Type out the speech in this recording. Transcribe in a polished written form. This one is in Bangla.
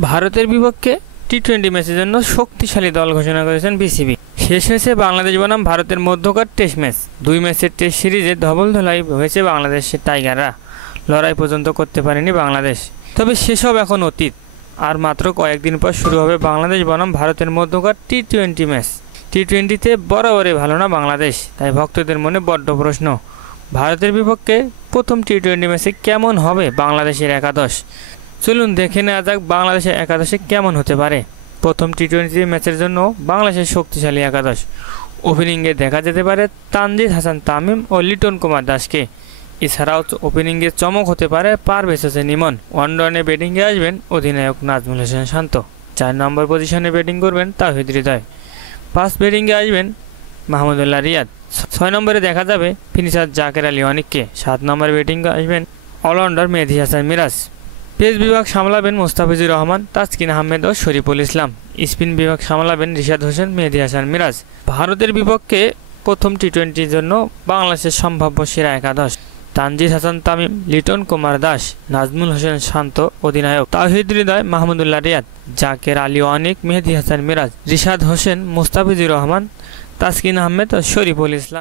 ভারতের বিপক্ষে টি-20 ম্যাচের জন্য শক্তিশালী দল ঘোষণা করেছেন বিসিবি। শেষ হয়েছে বাংলাদেশ বনাম ভারতের মধ্যকার টেস্ট ম্যাচ। 2 ম্যাচের টেস্ট সিরিজে ধবলধোলাই হয়েছে বাংলাদেশের টাইগাররা। লড়াই পর্যন্ত করতে পারেনি বাংলাদেশ। তবে সেসব এখন অতীত। আর মাত্র কয়েকদিন পর শুরু হবে বাংলাদেশ বনাম ভারতের মধ্যকার টি-20 ম্যাচ। টি-20তে বরাবরই ভালো না বাংলাদেশ, তাই ভক্তদের মনে বড্ড প্রশ্ন, ভারতের বিপক্ষে প্রথম টি-20 ম্যাচে কেমন হবে বাংলাদেশের একাদশ। চলুন দেখে নেওয়া যাক বাংলাদেশের একাদশে কেমন হতে পারে। প্রথম টি-20 ম্যাচের জন্য বাংলাদেশের শক্তিশালী একাদশ। ওপেনিংয়ে দেখা যেতে পারে তানজিদ হাসান তামিম ও লিটন কুমার দাসকে। এছাড়াও ওপেনিংয়ে চমক হতে পারে পারভেজ হোসেন ইমন। ওয়ানডাউনে ব্যাটিংয়ে আসবেন অধিনায়ক নাজমুল হোসেন শান্ত। 4 নম্বর পজিশনে ব্যাটিং করবেন তাওহিদ হৃদয়। 5 ব্যাটিংয়ে আসবেন মাহমুদুল্লাহ রিয়াদ। 6 নম্বরে দেখা যাবে ফিনিশার জাকের আলী অনিককে। 7 নম্বরে ব্যাটিংয়ে আসবেন অলরাউন্ডার মেহেদী হাসান মিরাজ। পেস বিভাগ সামলাবেন মোস্তাফিজুর রহমান, তাসকিন আহমেদ ও শরীফুল ইসলাম। স্পিন বিভাগ সামলাবেন রিশাদ হোসেন, মেহেদী হাসান মিরাজ। ভারতের বিপক্ষে প্রথম টি-20 জন্য বাংলাদেশের সম্ভাব্য সেরা একাদশ: তানজিদ হাসান তামিম, লিটন কুমার দাস, নাজমুল হোসেন শান্ত অধিনায়ক, তাওহিদ হৃদয়, মাহমুদুল্লাহ রিয়াদ, জাকের আলী অনিক, মেহেদী হাসান মিরাজ, রিশাদ হোসেন, মোস্তাফিজুর রহমান, তাসকিন আহমেদ ও শরীফুল ইসলাম।